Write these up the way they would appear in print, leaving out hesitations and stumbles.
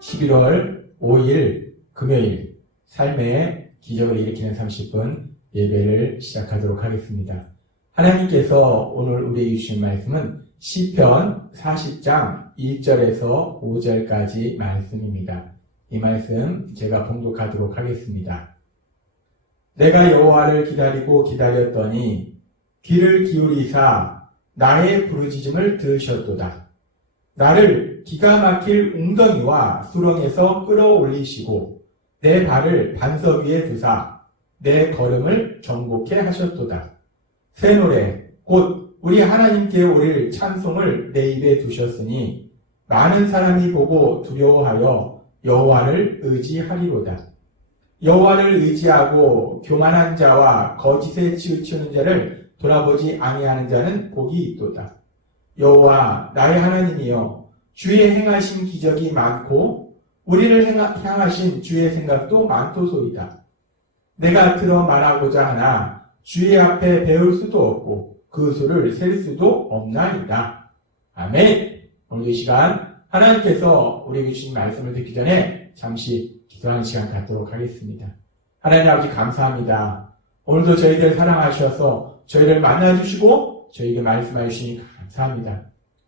11월 5일 금요일 삶의 기적을 일으키는 30분 예배를 시작하도록 하겠습니다. 하나님께서 오늘 우리에게 주신 말씀은 시편 40장 1절에서 5절까지 말씀입니다. 이 말씀 제가 봉독하도록 하겠습니다. 내가 여호와를 기다리고 기다렸더니 귀를 기울이사 나의 부르짖음을 들으셨도다. 나를 기가 막힐 웅덩이와 수렁에서 끌어올리시고 내 발을 반석 위에 두사 내 걸음을 정복케 하셨도다. 새 노래 곧 우리 하나님께 오릴 찬송을 내 입에 두셨으니 많은 사람이 보고 두려워하여 여호와를 의지하리로다. 여호와를 의지하고 교만한 자와 거짓에 치우치는 자를 돌아보지 아니하는 자는 복이 있도다. 여호와 나의 하나님이여 주의 행하신 기적이 많고 우리를 향하신 주의 생각도 많도소이다. 내가 들어 말하고자 하나 주의 앞에 배울 수도 없고 그 수를 셀 수도 없나이다. 아멘. 오늘 이 시간 하나님께서 우리에게 주신 말씀을 듣기 전에 잠시 기도하는 시간 갖도록 하겠습니다. 하나님 아버지 감사합니다. 오늘도 저희들 사랑하셔서 저희를 만나주시고 저희에게 말씀해 주시니 감사합니다.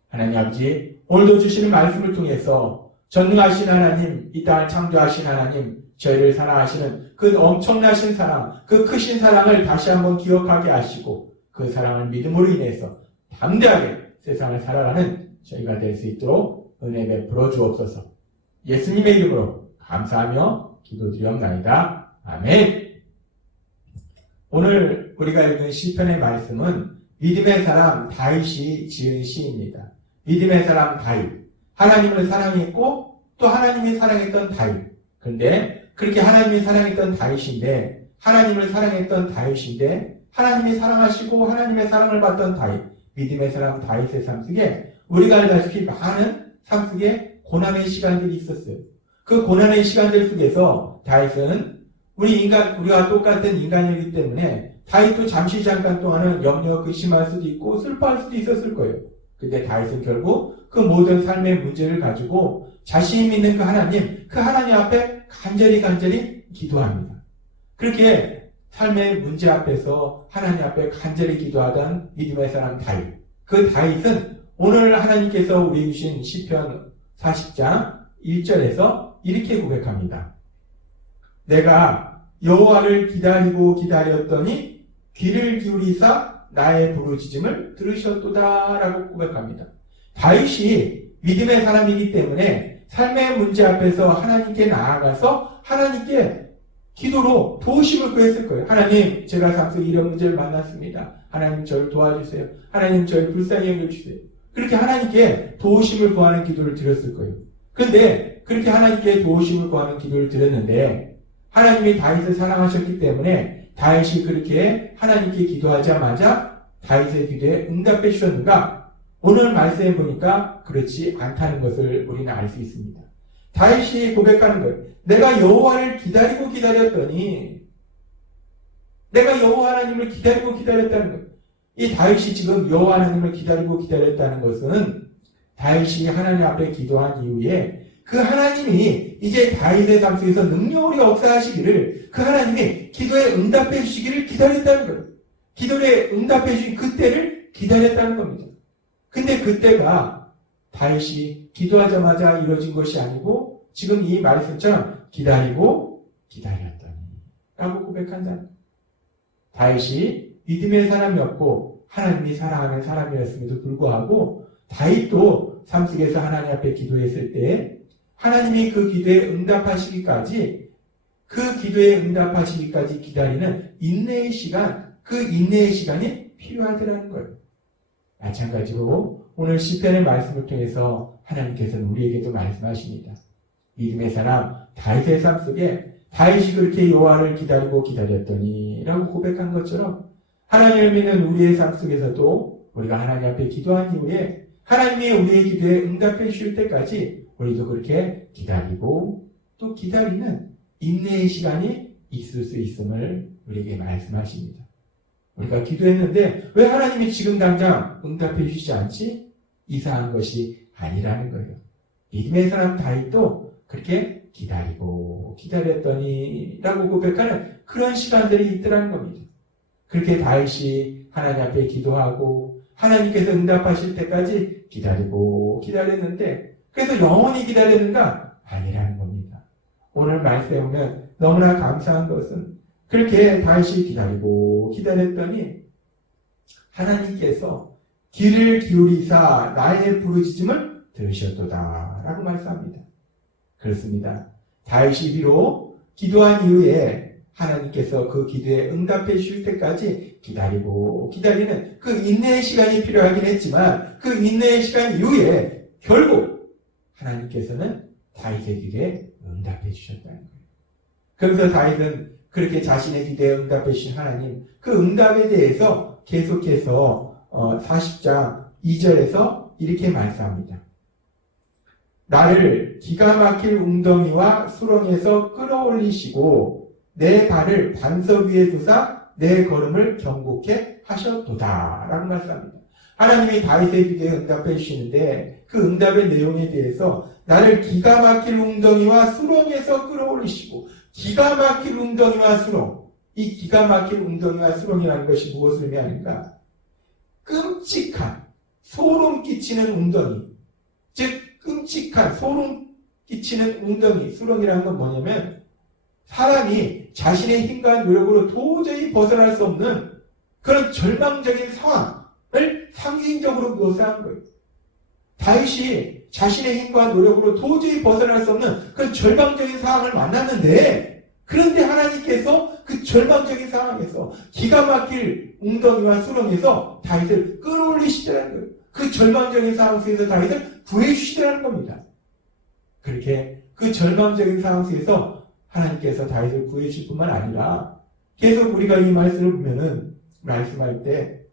하나님 아버지 오늘도 주시는 말씀을 통해서 전능하신 하나님, 이 땅을 창조하신 하나님, 저희를 사랑하시는 그 엄청나신 사랑, 그 크신 사랑을 다시 한번 기억하게 하시고 그 사랑을 믿음으로 인해서 담대하게 세상을 살아가는 저희가 될 수 있도록 은혜 베풀어 주옵소서. 예수님의 이름으로 감사하며 기도드리옵나이다. 아멘. 오늘 우리가 읽은 시편의 말씀은 믿음의 사람 다윗이 지은 시입니다. 믿음의 사람 다윗. 하나님을 사랑했고 또 하나님이 사랑했던 다윗. 그런데 그렇게 하나님이 사랑했던 다윗인데 하나님을 사랑했던 다윗인데 하나님이 사랑하시고 하나님의 사랑을 받던 다윗. 믿음의 사람 다윗의 삶 속에 우리가 알다시피 많은 삶 속에 고난의 시간들이 있었어요. 그 고난의 시간들 속에서 다윗은 우리와 똑같은 인간이기 때문에 다윗도 잠시 잠깐 동안은 염려, 의심할 수도 있고 슬퍼할 수도 있었을 거예요. 근데 다윗은 결국 그 모든 삶의 문제를 가지고 자신이 믿는 그 하나님 앞에 간절히 기도합니다. 그렇게 삶의 문제 앞에서 하나님 앞에 간절히 기도하던 믿음의 사람 다윗. 그 다윗은 오늘 하나님께서 우리 주신 시편 40장 1절에서 이렇게 고백합니다. 내가 여호와를 기다리고 기다렸더니 귀를 기울이사 나의 부르짖음을 들으셨도다 라고 고백합니다. 다윗이 믿음의 사람이기 때문에 삶의 문제 앞에서 하나님께 나아가서 하나님께 기도로 도우심을 구했을 거예요. 하나님, 제가 삶 속에 이런 문제를 만났습니다. 하나님 저를 도와주세요. 하나님 저를 불쌍히 여겨주세요. 그렇게 하나님께 도우심을 구하는 기도를 드렸을 거예요. 그런데 그렇게 하나님께 도우심을 구하는 기도를 드렸는데 하나님이 다윗을 사랑하셨기 때문에 다윗이 그렇게 하나님께 기도하자마자 다윗의 기도에 응답해 주셨는가? 오늘 말씀해 보니까 그렇지 않다는 것을 우리는 알 수 있습니다. 다윗이 고백하는 거예요. 내가 여호와를 기다리고 기다렸더니 내가 여호와 하나님을 기다리고 기다렸다는 거예요. 이 다윗이 지금 여호와 하나님을 기다리고 기다렸다는 것은 다윗이 하나님 앞에 기도한 이후에 그 하나님이 이제 다윗의 삶 속에서 능력으로 역사하시기를 그 하나님이 기도에 응답해 주시기를 기다렸다는 거예요. 기도에 응답해 주신 그때를 기다렸다는 겁니다. 근데 그때가 다윗이 기도하자마자 이루어진 것이 아니고 지금 이 말씀처럼 기다리고 기다렸더니 라고 고백한다. 다윗이 믿음의 사람이었고 하나님이 사랑하는 사람이었음에도 불구하고 다윗도 삶 속에서 하나님 앞에 기도했을 때 하나님이 그 기도에 응답하시기까지 기다리는 인내의 시간, 그 인내의 시간이 필요하더라는 거예요. 마찬가지로 오늘 시편의 말씀을 통해서 하나님께서는 우리에게도 말씀하십니다. 믿음의 사람 다윗의 삶 속에 다윗이 그렇게 여호와를 기다리고 기다렸더니 라고 고백한 것처럼 하나님을 믿는 우리의 삶 속에서도 우리가 하나님 앞에 기도한 이후에 하나님이 우리의 기도에 응답해 주실 때까지 우리도 그렇게 기다리고 또 기다리는 인내의 시간이 있을 수 있음을 우리에게 말씀하십니다. 우리가 기도했는데 왜 하나님이 지금 당장 응답해 주시지 않지? 이상한 것이 아니라는 거예요. 믿음의 사람 다윗도 그렇게 기다렸더니 라고 고백하는 그런 시간들이 있더라는 겁니다. 그렇게 다윗이 하나님 앞에 기도하고 하나님께서 응답하실 때까지 기다렸는데 그래서 영원히 기다렸는가? 아니라는 겁니다. 오늘 말씀에 보면 너무나 감사한 것은 그렇게 다윗이 기다렸더니 하나님께서 귀를 기울이사 나의 부르짖음을 들으셨도다 라고 말씀합니다. 그렇습니다. 다윗이 비록 기도한 이후에 하나님께서 그 기도에 응답해 주실 때까지 기다리는 그 인내의 시간이 필요하긴 했지만 그 인내의 시간 이후에 결국 하나님께서는 다윗의 기도에 응답해 주셨다는 거예요. 그래서 다윗은 그렇게 자신의 기도에 응답해 주신 하나님 그 응답에 대해서 계속해서 40장 2절에서 이렇게 말씀합니다. 나를 기가 막힐 웅덩이와 수렁에서 끌어올리시고 내 발을 반석 위에 두사 내 걸음을 경고케 하셨도다 라고 말씀합니다. 하나님이 다윗의 기도에 응답해 주시는데 그 응답의 내용에 대해서 나를 기가 막힐 웅덩이와 수렁에서 끌어올리시고 기가 막힐 웅덩이와 수렁 이 기가 막힐 웅덩이와 수렁이라는 것이 무엇을 의미하는가? 끔찍한 소름 끼치는 웅덩이 즉 끔찍한 소름 끼치는 웅덩이 수렁이라는 건 뭐냐면 사람이 자신의 힘과 노력으로 도저히 벗어날 수 없는 그런 절망적인 상황을 상징적으로 묘사한 거예요. 다윗이 자신의 힘과 노력으로 도저히 벗어날 수 없는 그런 절망적인 상황을 만났는데 그런데 하나님께서 그 절망적인 상황에서 기가 막힐 웅덩이와 수렁에서 다윗을 끌어올리시더라는 거예요. 그 절망적인 상황 속에서 다윗을 구해주시더라는 겁니다. 그렇게 그 절망적인 상황 속에서 하나님께서 다윗을 구해주실 뿐만 아니라 계속 우리가 이 말씀을 보면은 말씀할 때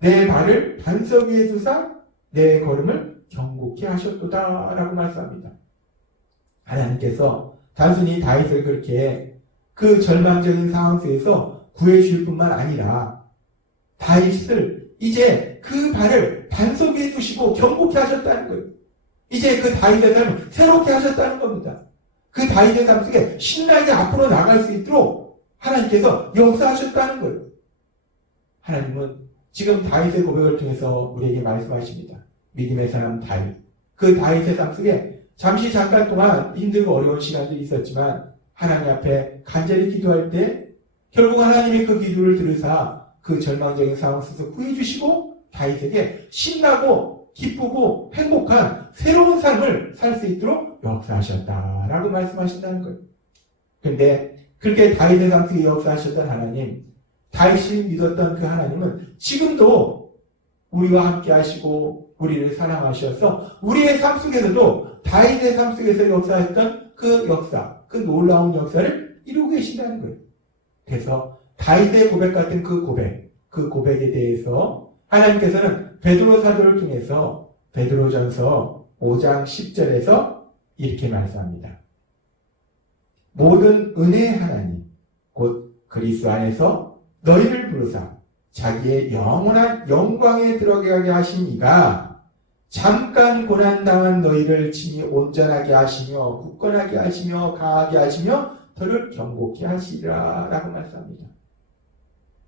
내 발을 반석 위에 두사 내 걸음을 경고케 하셨도다 라고 말씀합니다. 하나님께서 단순히 다윗을 그렇게 그 절망적인 상황 속에서 구해주실 뿐만 아니라 다윗을 이제 그 발을 반석 위에 두시고 경고케 하셨다는 거예요. 이제 그 다윗의 삶을 새롭게 하셨다는 겁니다. 그 다윗의 삶 속에 신나게 앞으로 나갈 수 있도록 하나님께서 역사하셨다는 거예요. 하나님은 지금 다윗의 고백을 통해서 우리에게 말씀하십니다. 믿음의 사람 다윗. 그 다윗의 삶 속에 잠깐 동안 힘들고 어려운 시간들이 있었지만 하나님 앞에 간절히 기도할 때 결국 하나님이 그 기도를 들으사 그 절망적인 상황 속에서 구해주시고 다윗에게 신나고 기쁘고 행복한 새로운 삶을 살 수 있도록 역사하셨다라고 말씀하신다는 거예요. 그런데 그렇게 다윗의 삶 속에 역사하셨던 하나님, 다윗이 믿었던 그 하나님은 지금도 우리와 함께 하시고 우리를 사랑하셔서 우리의 삶 속에서도 다윗의 삶 속에서 역사했던 그 역사, 그 놀라운 역사를 이루고 계신다는 거예요. 그래서 다윗의 고백 같은 그 고백에 대해서 하나님께서는 베드로 사도를 통해서 베드로전서 5장 10절에서 이렇게 말씀합니다. 모든 은혜의 하나님 곧 그리스도 안에서 너희를 부르사 자기의 영원한 영광에 들어가게 하신 이가 잠깐 고난당한 너희를 친히 온전하게 하시며 굳건하게 하시며 강하게 하시며 너를 경고케 하시리라 라고 말씀합니다.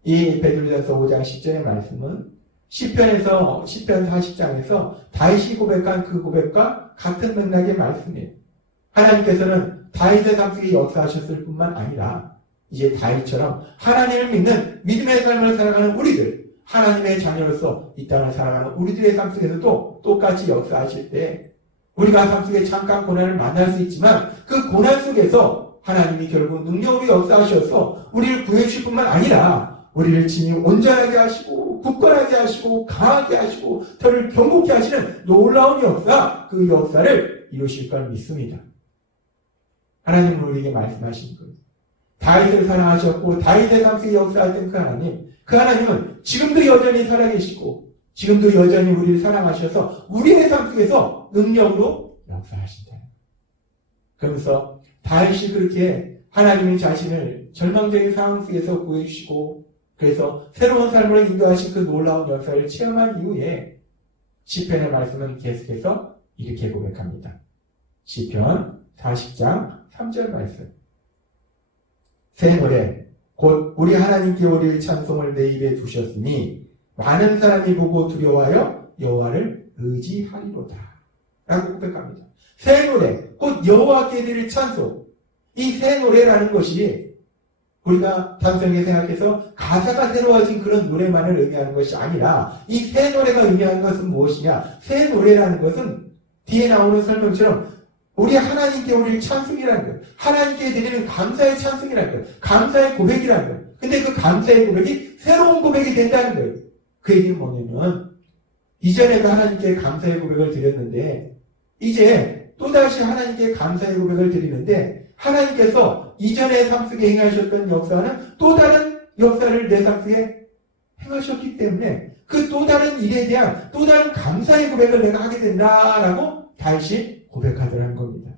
이 베드로전서 5장 10절의 말씀은 시편 40장에서 다윗이 고백한 그 고백과 같은 맥락의 말씀이에요. 하나님께서는 다윗의 삶 속에 역사하셨을 뿐만 아니라 이제 다윗처럼 하나님을 믿는 믿음의 삶을 살아가는 우리들, 하나님의 자녀로서 이 땅을 살아가는 우리들의 삶 속에서도 똑같이 역사하실 때 우리가 삶 속에 잠깐 고난을 만날 수 있지만 그 고난 속에서 하나님이 결국 능력으로 역사하셔서 우리를 구해주실 뿐만 아니라 우리를 친히 온전하게 하시고 굳건하게 하시고 강하게 하시고 저를 경고케 하시는 놀라운 역사, 그 역사를 이루실 걸 믿습니다. 하나님은 우리에게 말씀하신 거예요. 다윗을 사랑하셨고 다윗의 삶 속에 역사했던 그 하나님은 지금도 여전히 살아계시고 지금도 여전히 우리를 사랑하셔서 우리의 삶 속에서 능력으로 역사하신다. 그러면서 다윗이 그렇게 하나님의 자신을 절망적인 상황 속에서 구해주시고 그래서 새로운 삶으로 인도하신 그 놀라운 역사를 체험한 이후에 시편의 말씀은 계속해서 이렇게 고백합니다. 시편 40장 3절 말씀. 새 노래 곧 우리 하나님께 우리의 찬송을 내 입에 두셨으니 많은 사람이 보고 두려워하여 여호와를 의지하리로다 라고 고백합니다. 새 노래 곧 여호와께 드릴 찬송. 이 새 노래라는 것이 우리가 단순하게 생각해서 가사가 새로워진 그런 노래만을 의미하는 것이 아니라 이 새 노래가 의미하는 것은 무엇이냐? 새 노래라는 것은 뒤에 나오는 설명처럼 우리 하나님께 우리를 찬송이라는 거예요. 하나님께 드리는 감사의 찬송이라는 거예요. 감사의 고백이라는 거예요. 근데 그 감사의 고백이 새로운 고백이 된다는 거예요. 그 얘기는 뭐냐면 이전에도 하나님께 감사의 고백을 드렸는데 이제 또다시 하나님께 감사의 고백을 드리는데 하나님께서 이전의 삶 속에 행하셨던 역사는 또 다른 역사를 내 삶 속에 행하셨기 때문에 그 또 다른 일에 대한 또 다른 감사의 고백을 내가 하게 된다라고 다윗이 고백하더라는 겁니다.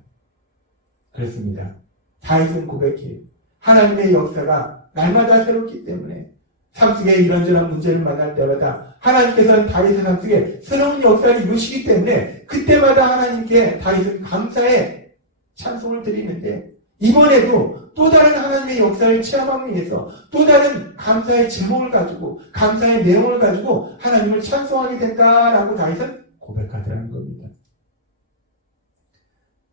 그렇습니다. 다윗은 고백해요. 하나님의 역사가 날마다 새롭기 때문에 삶 속에 이런저런 문제를 만날 때마다 하나님께서는 다윗의 삶 속에 새로운 역사를 이루시기 때문에 그때마다 하나님께 다윗은 감사의 찬송을 드리는데 이번에도 또 다른 하나님의 역사를 체험하기 위해서 또 다른 감사의 제목을 가지고 감사의 내용을 가지고 하나님을 찬송하게 된다라고 다윗은 고백하더라는 겁니다.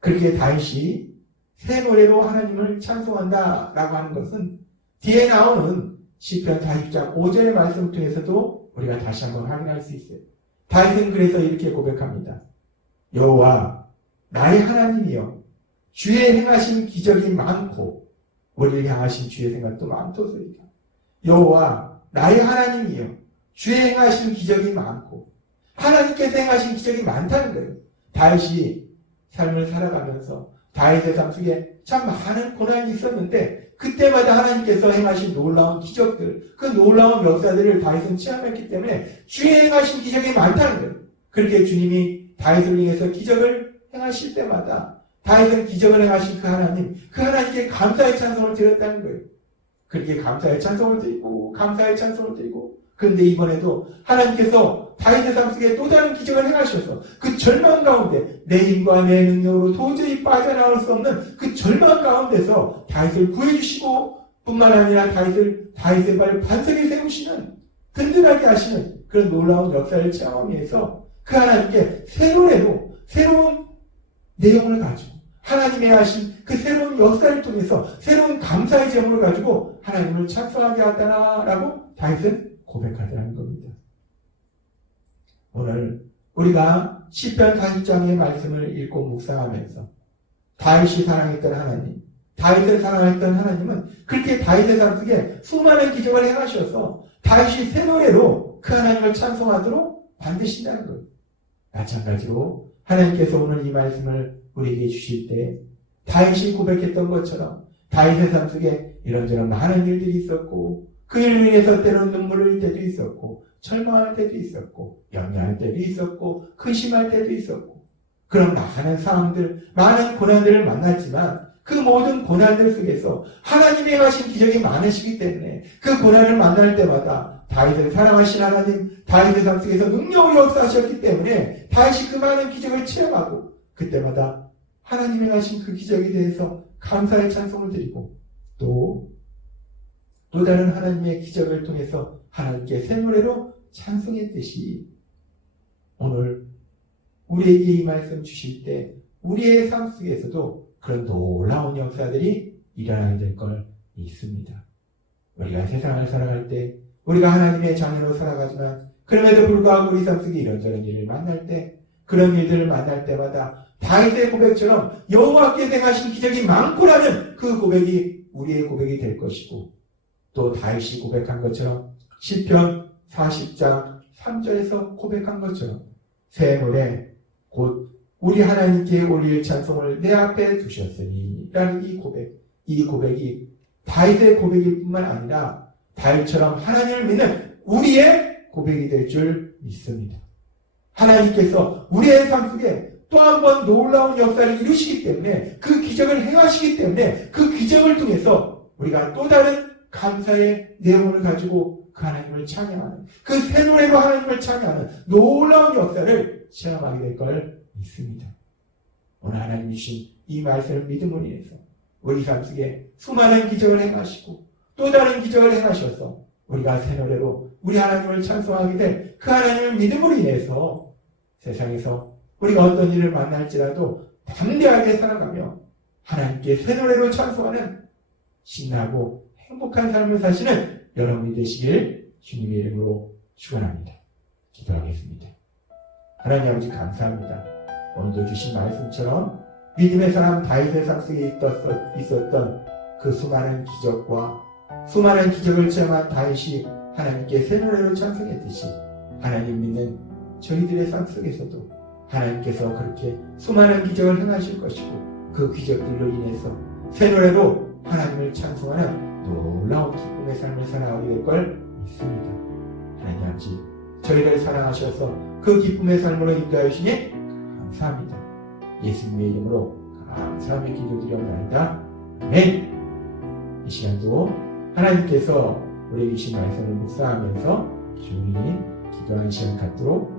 그렇게 다윗이 새 노래로 하나님을 찬송한다라고 하는 것은 뒤에 나오는 시편 40장 5절의 말씀을 통해서도 우리가 다시 한번 확인할 수 있어요. 다윗은 그래서 이렇게 고백합니다. 여호와 나의 하나님이여 주의 행하신 기적이 많고 우리를 향하신 주의 생각도 많도소이다. 여호와 나의 하나님이여 주의 행하신 기적이 많고 하나님께서 행하신 기적이 많다는 거예요. 다윗이 삶을 살아가면서 다윗의 삶 속에 참 많은 고난이 있었는데 그때마다 하나님께서 행하신 놀라운 기적들, 그 놀라운 역사들을 다윗은 체험했기 때문에 주의 행하신 기적이 많다는 거예요. 그렇게 주님이 다윗을 위해서 기적을 행하실 때마다 다윗은 기적을 행하신 그 하나님께 감사의 찬송을 드렸다는 거예요. 그렇게 감사의 찬송을 드리고 감사의 찬송을 드리고 그런데 이번에도 하나님께서 다윗의 삶 속에 또 다른 기적을 행하셔서 그 절망 가운데 내 힘과 내 능력으로 도저히 빠져나올 수 없는 그 절망 가운데서 다윗을 구해주시고 뿐만 아니라 다윗의 발 반석에 세우시는 든든하게 하시는 그런 놀라운 역사를 체험하기 위해서 그 하나님께 새 노래로 새로운 내용을 가지고 하나님의 하신 그 새로운 역사를 통해서 새로운 감사의 제목을 가지고 하나님을 찬송하게 하다라고 다윗은 고백하더라는 겁니다. 오늘 우리가 시편 40장의 말씀을 읽고 묵상하면서 다윗이 사랑했던 하나님, 다윗을 사랑했던 하나님은 그렇게 다윗의 삶 속에 수많은 기적을 행하셔서 다윗이 새 노래로 그 하나님을 찬송하도록 만드신다는 거예요. 마찬가지로 하나님께서 오늘 이 말씀을 우리에게 주실 때 다윗이 고백했던 것처럼 다윗의 삶 속에 이런저런 많은 일들이 있었고 그 일로 인해서 때로는 눈물을 흘릴 때도 있었고 절망할 때도 있었고 염려할 때도 있었고 근심할 때도 있었고 그런 많은 상황들, 많은 고난들을 만났지만 그 모든 고난들 속에서 하나님이 행하신 기적이 많으시기 때문에 그 고난을 만날 때마다 다윗을 사랑하신 하나님, 다윗의 삶 속에서 능력으로 역사하셨기 때문에 다윗이 그 많은 기적을 체험하고 그때마다 하나님이 행하신 그 기적에 대해서 감사의 찬송을 드리고 또 다른 하나님의 기적을 통해서 하나님께 새 노래로 찬송했듯이 오늘 우리에게 이 말씀 주실 때 우리의 삶 속에서도 그런 놀라운 역사들이 일어나게 될 걸 믿습니다. 우리가 세상을 살아갈 때 우리가 하나님의 자녀로 살아가지만 그럼에도 불구하고 우리 삶 속에 이런저런 일을 만날 때 그런 일들을 만날 때마다 다윗의 고백처럼 여호와께 행하신 기적이 많고라는 그 고백이 우리의 고백이 될 것이고 또 다윗이 고백한 것처럼 시편 40장 3절에서 고백한 것처럼 새 노래 곧 우리 하나님께 올릴 찬송을 내 앞에 두셨으니 라는 이 고백이 다윗의 고백일 뿐만 아니라 다윗처럼 하나님을 믿는 우리의 고백이 될 줄 믿습니다. 하나님께서 우리의 삶 속에 또 한 번 놀라운 역사를 이루시기 때문에 그 기적을 행하시기 때문에 그 기적을 통해서 우리가 또 다른 감사의 내용을 가지고 그 하나님을 찬양하는 그 새 노래로 하나님을 찬양하는 놀라운 역사를 체험하게 될 걸 믿습니다. 오늘 하나님 주신 이 말씀을 믿음으로 인해서 우리 삶 속에 수많은 기적을 행하시고 또 다른 기적을 행하셔서 우리가 새 노래로 우리 하나님을 찬송하게 될 그 하나님을 믿음으로 인해서 세상에서 우리가 어떤 일을 만날지라도 담대하게 살아가며 하나님께 새 노래로 찬송하는 신나고 행복한 삶을 사시는 여러분이 되시길 주님의 이름으로 축원합니다. 기도하겠습니다. 하나님 아버지 감사합니다. 오늘도 주신 말씀처럼 믿음의 사람 다윗의 삶 속에 있었던 그 수많은 기적과 수많은 기적을 체험한 다윗이 하나님께 새 노래로 찬송했듯이 하나님 믿는 저희들의 삶 속에서도 하나님께서 그렇게 수많은 기적을 행하실 것이고 그 기적들로 인해서 새 노래로 하나님을 찬송하는 놀라운 기쁨의 삶을 살아가게 될 걸 믿습니다. 하나님 아버지 저희를 사랑하셔서 그 기쁨의 삶으로 인도하여 주시니 감사합니다. 예수님의 이름으로 감사하며 기도드리옵나이다. 아멘. 이 시간도 하나님께서 우리에게 주신 말씀을 묵상하면서 조용히 기도하는 시간 갖도록